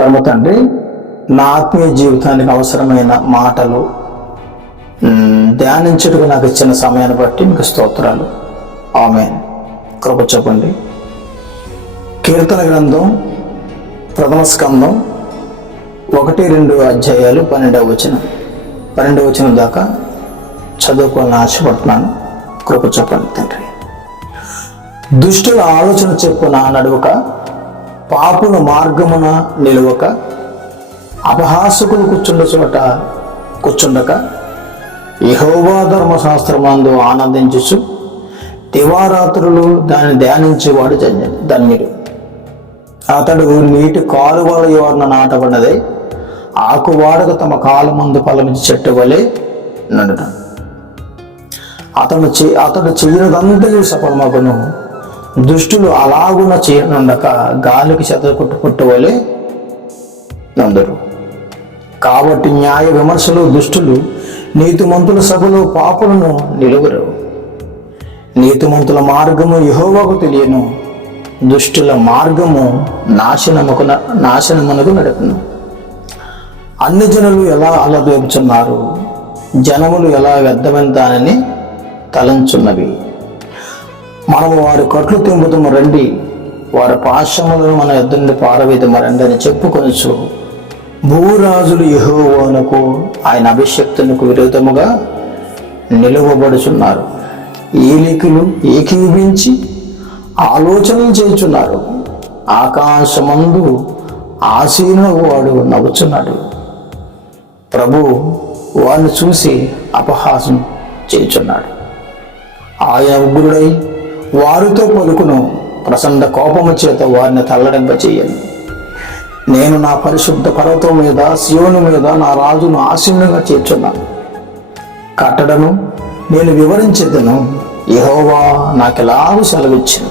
పరమ తండ్రి, నా ఆత్మీయ జీవితానికి అవసరమైన మాటలు ధ్యానించుటకు నాకు ఇచ్చిన సమయాన్ని బట్టి మీకు స్తోత్రాలు. ఆమేన్. కృప చెప్పండి. కీర్తన గ్రంథం ప్రథమ స్కంధం 1-2 అధ్యాయాలు 12వ వచనం దాకా చదువుకోవాలని ఆశపడుతున్నాను. కృప చెప్పండి తండ్రి. దుష్టుల ఆలోచన చెప్పున నడువక, పాపుల మార్గమున నిలువక, అపహాసకులు కూర్చుండ చోట కూర్చుండక, యెహోవా ధర్మశాస్త్రమందు ఆనందించుచు దివారాత్రులు దాన్ని ధ్యానించేవాడు ధన్యుడు. అతడు నీటి కాలువల యోర్న నాటబడినదే ఆకువాడక తమ కాలమందు ఫలమిచ్చి చెట్టు వలె నడుట. అతడు చేయనదంతయు సఫలమగును. దుష్టులు అలాగున చేయనుండక గాలికి చెదరగొట్టు వలె నందరు. కాబట్టి న్యాయ విమర్శలు దుష్టులు, నీతిమంతుల సభలో పాపులను నిలువరు. నీతిమంతుల మార్గము యెహోవాకు తెలియను, దుష్టుల మార్గము నాశనమునకు నడుపును. అన్ని జనులు ఎలా అలదోపుచున్నారు, జనములు ఎలా వ్యర్థమైన దానిని తలంచున్నవి. మనము వారి కట్లు తెంపుతుము రండి, వారి పాశములను మన యుద్ధ నుండి పారవేదము రండి అని చెప్పుకొనుచు భూరాజులు యెహోవానకు ఆయన అభిషక్తునికి విరోధముగా నిలువబడుచున్నారు. ఏలికలు ఏకీభించి ఆలోచనలు చేయుచున్నారు. ఆకాశమందు ఆసీనుడు వాడు నవ్వుచున్నాడు. ప్రభు వారిని చూసి అపహాసం చేయుచున్నాడు. ఆయన ఉగ్రుడై వారితో పలుకును, ప్రచండ కోపము చేత వారిని తల్లడింప చేయను. నేను నా పరిశుద్ధ పర్వతం మీద, సియోను మీద నా రాజును ఆసీనుగా చేర్చున్నాను. కట్టడను నేను వివరించేదను. యెహోవా నాకెలాగూ సెలవిచ్చెను,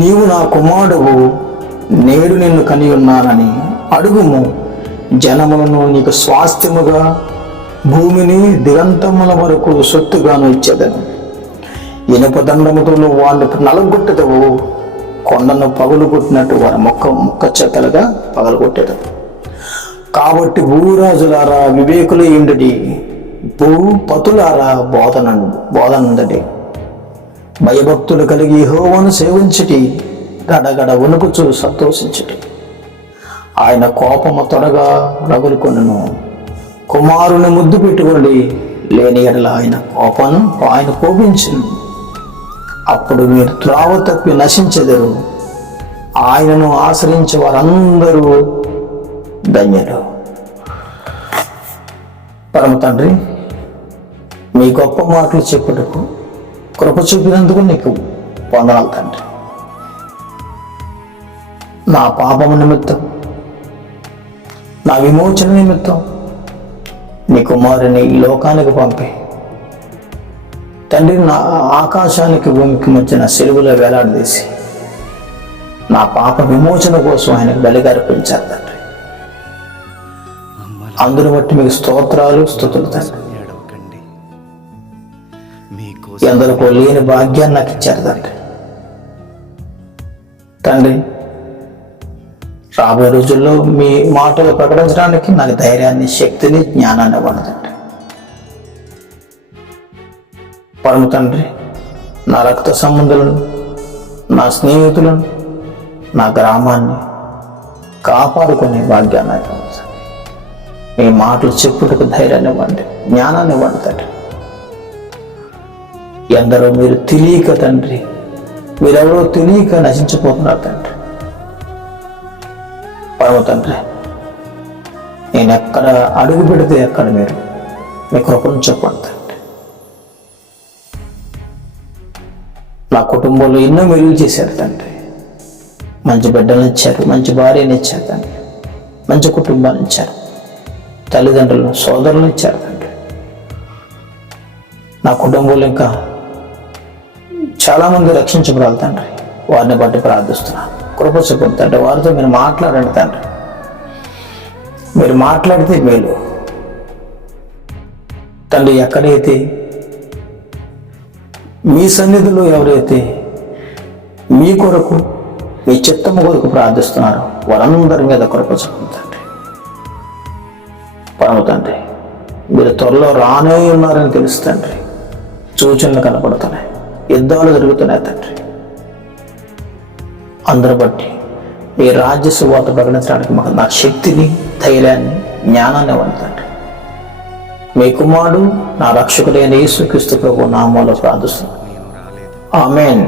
నీవు నా కుమారుడువు, నేడు నిన్ను కని ఉన్నానని అడుగుము. జనములను నీకు స్వాస్థ్యముగా, భూమిని దిగంతముల వరకు సొత్తుగాను ఇచ్చేదను. ఇనుప దండముతో నువ్వు వాళ్ళు నలగొట్టెదవు, కొండను పగులు కొట్టినట్టు వారి మొక్క చెక్కలుగా పగలగొట్టేదవు. కాబట్టి భూరాజులారా వివేకులు ఇండుడి, భూపతులారా బోధనందడి. భయభక్తులు కలిగి యెహోవాను సేవించుటి, గడగడ వణుకుచు సంతోషించుటి. ఆయన కోపము త్వరగా రగులుకొనును. కుమారుని ముద్దు పెట్టుకోండి, లేని ఎడల ఆయన కోపించును. అప్పుడు మీరు త్రోవ తప్పి నశించెదరు. ఆయనను ఆశ్రయించే వారందరూ ధన్యులు. పరమ తండ్రి, మీ గొప్ప మాటలు చెప్పుటకు కృప చూపినందుకు నీకు వందనాలు తండ్రి. నా పాపము నిమిత్తం, నా విమోచన నిమిత్తం నీ కుమారుని ఈ లోకానికి పంపి తండ్రి, నా ఆకాశానికి భూమికి మధ్యన సెలువులో వేలాడదీసి నా పాప విమోచన కోసం ఆయనకు బలిగా అర్పించారు తండ్రి. అందును బట్టి మీకు స్తోత్రాలు, స్తుతులు తండ్రి. ఎందరికో లేని భాగ్యాన్ని నాకు ఇచ్చారు తండ్రి. తండ్రి, రాబోయే రోజుల్లో మీ మాటలు ప్రకటించడానికి నాకు ధైర్యాన్ని, శక్తిని, జ్ఞానాన్ని ఇవ్వండి తండ్రి. పరమ తండ్రి, నా రక్త సంబంధులను, నా స్నేహితులను, నా గ్రామాన్ని కాపాడుకునే భాగ్యాన్ని ఇవ్వండి. మీ మాటలు చెప్పుటకు ధైర్యాన్ని ఇవ్వండి, జ్ఞానాన్ని ఇవ్వండి తండ్రి. ఎందరో మీరు తెలియక తండ్రి, మీరెవరో తెలియక నశించిపోతున్నారు తండ్రి. పరమ తండ్రి, నేను ఎక్కడ అడుగు పెడితే అక్కడ మీరు మీ కృపను చెప్పండి తండ్రి. నా కుటుంబంలో ఎన్నో మెరుగు చేశారు తండ్రి. మంచి బిడ్డలను ఇచ్చారు, మంచి భార్యను ఇచ్చారు తండ్రి, మంచి కుటుంబాన్ని ఇచ్చారు, తల్లిదండ్రులను, సోదరులను ఇచ్చారు తండ్రి. నా కుటుంబంలో ఇంకా చాలామంది రక్షించబడాలి తండ్రి. వారిని బట్టి ప్రార్థిస్తున్నాను. కృప చూపండి తండ్రి. వారితో మీరు మాట్లాడండి తండ్రి. మీరు మాట్లాడితే మేలు తండ్రి. ఎక్కడైతే మీ సన్నిధిలో ఎవరైతే మీ కొరకు మీ చిత్తము కొరకు ప్రార్థిస్తున్నారు వారందరి మీద కృప చూపండి తండ్రి. పరమ తండ్రి, మీరు త్వరలో రానే ఉన్నారని తెలుసు తండ్రి. సూచనలు కనపడుతున్నాయి, యుద్ధాలు జరుగుతున్నాయి తండ్రి. అందరు బట్టి మీ రాజ్య సువార్త ప్రకటించడానికి మాకు నా శక్తిని, ధైర్యాన్ని, జ్ఞానాన్ని ఇవ్వండి తండ్రి. మీ కుమారుడు నా రక్షకుడైన యేసుక్రీస్తు ప్రభు నామములో ప్రార్థిస్తున్నాను. ఆమేన్.